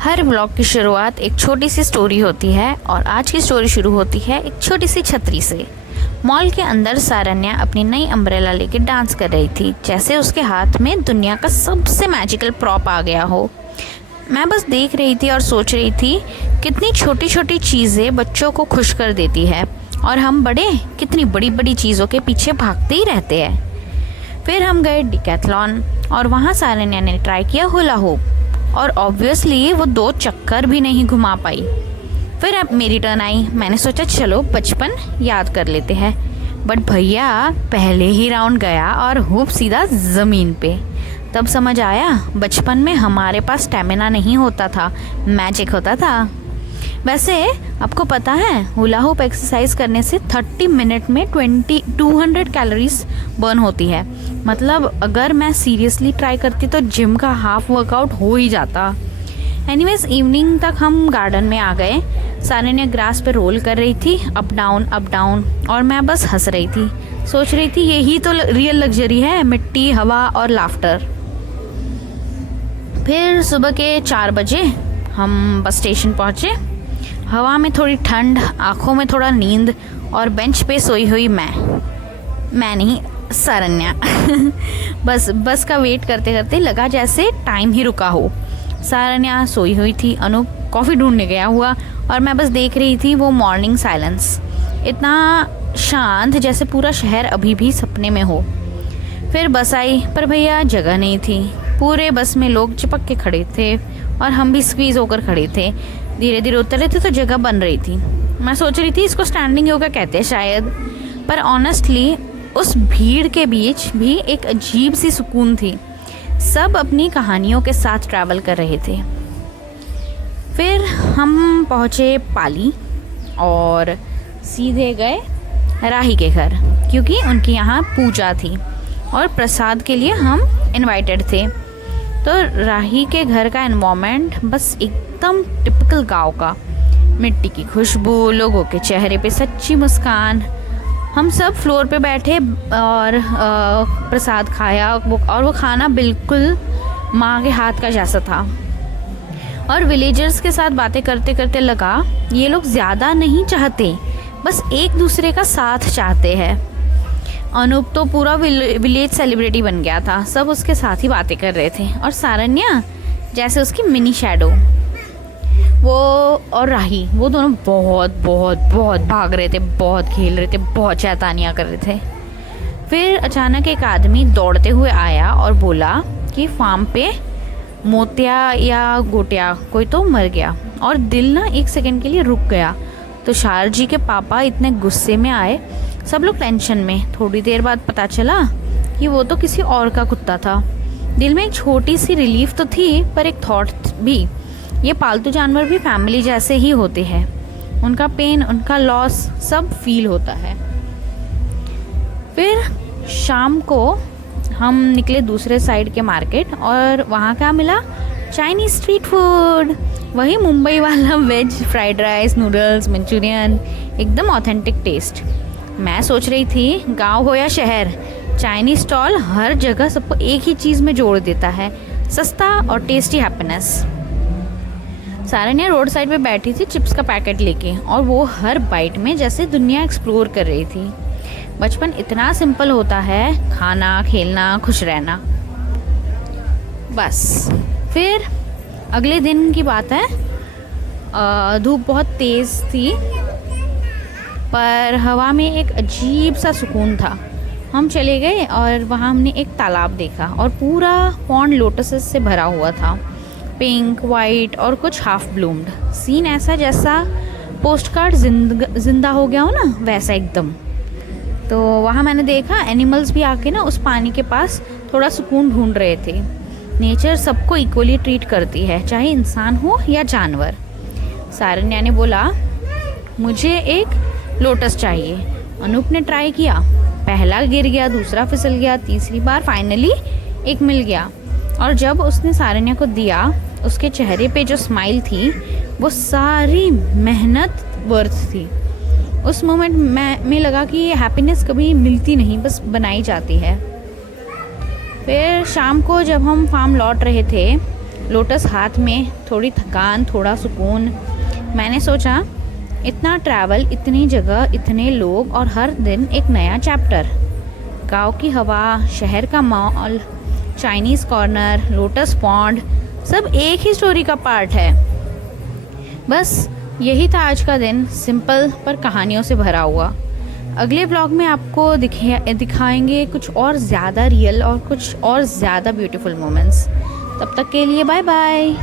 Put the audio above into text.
हर blog की शुरुआत एक छोटी सी स्टोरी होती है और आज की स्टोरी शुरू होती है एक छोटी सी छतरी से। मॉल के अंदर सारन्या अपनी नई अम्ब्रेला लेके डांस कर रही थी, जैसे उसके हाथ में दुनिया का सबसे मैजिकल प्रॉप आ गया हो। मैं बस देख रही थी और सोच रही थी कितनी छोटी छोटी चीज़ें बच्चों को खुश कर देती है और हम बड़े कितनी बड़ी बड़ी चीज़ों के पीछे भागते ही रहते हैं। फिर हम गए डिकैथलॉन और वहाँ सारन्या ने ट्राई किया हुला हूप और ऑब्वियसली वो 2 चक्कर भी नहीं घुमा पाई। फिर अब मेरी टर्न आई, मैंने सोचा चलो बचपन याद कर लेते हैं। बट भैया पहले ही राउंड गया और हुप सीधा ज़मीन पे। तब समझ आया बचपन में हमारे पास स्टेमिना नहीं होता था, मैजिक होता था। वैसे आपको पता है हुला हूप एक्सरसाइज करने से 30 मिनट में 200 कैलोरीज बर्न होती है। मतलब अगर मैं सीरियसली ट्राई करती तो जिम का हाफ वर्कआउट हो ही जाता। एनीवेज इवनिंग तक हम गार्डन में आ गए। सारन्या ग्रास पे रोल कर रही थी अप डाउन और मैं बस हंस रही थी, सोच रही थी यही तो रियल लग्जरी है, मिट्टी, हवा और लाफ्टर। फिर सुबह के 4 बजे हम बस स्टेशन पहुँचे। हवा में थोड़ी ठंड, आँखों में थोड़ा नींद और बेंच पे सोई हुई मैं नहीं सारन्या। बस का वेट करते करते लगा जैसे टाइम ही रुका हो। सारन्या सोई हुई थी, अनूप कॉफ़ी ढूंढने गया हुआ और मैं बस देख रही थी वो मॉर्निंग साइलेंस, इतना शांत जैसे पूरा शहर अभी भी सपने में हो। फिर बस आई पर भैया जगह नहीं थी। पूरे बस में लोग चिपक के खड़े थे और हम भी स्क्वीज़ होकर खड़े थे। धीरे धीरे उतर रहे थे तो जगह बन रही थी। मैं सोच रही थी इसको स्टैंडिंग योगा कहते हैं शायद, पर ऑनेस्टली उस भीड़ के बीच भी एक अजीब सी सुकून थी। सब अपनी कहानियों के साथ ट्रैवल कर रहे थे। फिर हम पहुँचे पाली और सीधे गए राही के घर, क्योंकि उनकी यहाँ पूजा थी और प्रसाद के लिए हम इनवाइटेड थे। तो राही के घर का एनवायरनमेंट बस एकदम टिपिकल गांव का, मिट्टी की खुशबू, लोगों के चेहरे पे सच्ची मुस्कान। हम सब फ्लोर पे बैठे और प्रसाद खाया और वो खाना बिल्कुल माँ के हाथ का जैसा था। और विलेजर्स के साथ बातें करते करते लगा ये लोग ज़्यादा नहीं चाहते, बस एक दूसरे का साथ चाहते हैं। अनूप तो पूरा विलेज सेलिब्रिटी बन गया था, सब उसके साथ ही बातें कर रहे थे और सारन्या जैसे उसकी मिनी शैडो। वो और राही वो दोनों बहुत बहुत बहुत भाग रहे थे, बहुत खेल रहे थे, बहुत शैतानियाँ कर रहे थे। फिर अचानक एक आदमी दौड़ते हुए आया और बोला कि फार्म पे मोतिया या गोटिया कोई तो मर गया। और दिल ना एक सेकंड के लिए रुक गया। तो शार जी के पापा इतने गुस्से में आए, सब लोग टेंशन में। थोड़ी देर बाद पता चला कि वो तो किसी और का कुत्ता था। दिल में एक छोटी सी रिलीफ तो थी, पर एक थॉट भी, ये पालतू जानवर भी फैमिली जैसे ही होते हैं, उनका पेन, उनका लॉस सब फील होता है। फिर शाम को हम निकले दूसरे साइड के मार्केट और वहाँ क्या मिला, चाइनीज स्ट्रीट फूड, वही मुंबई वाला veg fried rice, noodles, Manchurian, एकदम ऑथेंटिक टेस्ट। मैं सोच रही थी गांव हो या शहर, चाइनीज स्टॉल हर जगह सबको एक ही चीज़ में जोड़ देता है, सस्ता और टेस्टी हैप्पीनेस। सारन्या रोड साइड पे बैठी थी चिप्स का पैकेट लेके और वो हर बाइट में जैसे दुनिया एक्सप्लोर कर रही थी। बचपन इतना सिंपल होता है, खाना, खेलना, खुश रहना, बस। फिर अगले दिन की बात है, धूप बहुत तेज़ थी पर हवा में एक अजीब सा सुकून था। हम चले गए और वहाँ हमने एक तालाब देखा और पूरा पॉन्ड लोटसेस से भरा हुआ था, पिंक, वाइट और कुछ हाफ ब्लूम्ड। सीन ऐसा जैसा पोस्ट कार्ड जिंदा हो गया हो ना, वैसा एकदम। तो वहाँ मैंने देखा एनिमल्स भी आके ना उस पानी के पास थोड़ा सुकून ढूंढ रहे थे। नेचर सबको इक्वली ट्रीट करती है, चाहे इंसान हो या जानवर। सारन्या ने बोला मुझे एक लोटस चाहिए। अनूप ने ट्राई किया, पहला गिर गया, दूसरा फिसल गया, तीसरी बार फाइनली एक मिल गया। और जब उसने सारन्या को दिया, उसके चेहरे पे जो स्माइल थी वो सारी मेहनत वर्थ थी। उस मोमेंट में लगा कि ये हैप्पीनेस कभी मिलती नहीं, बस बनाई जाती है। फिर शाम को जब हम फार्म लौट रहे थे लोटस हाथ में, थोड़ी थकान, थोड़ा सुकून। मैंने सोचा इतना ट्रैवल, इतनी जगह, इतने लोग और हर दिन एक नया चैप्टर। गांव की हवा, शहर का mall, Chinese corner, lotus pond, सब एक ही स्टोरी का पार्ट है। बस यही था आज का दिन, सिंपल पर कहानियों से भरा हुआ। अगले ब्लॉग में आपको दिखाएंगे कुछ और ज़्यादा रियल और कुछ और ज़्यादा ब्यूटीफुल मोमेंट्स। तब तक के लिए बाय बाय।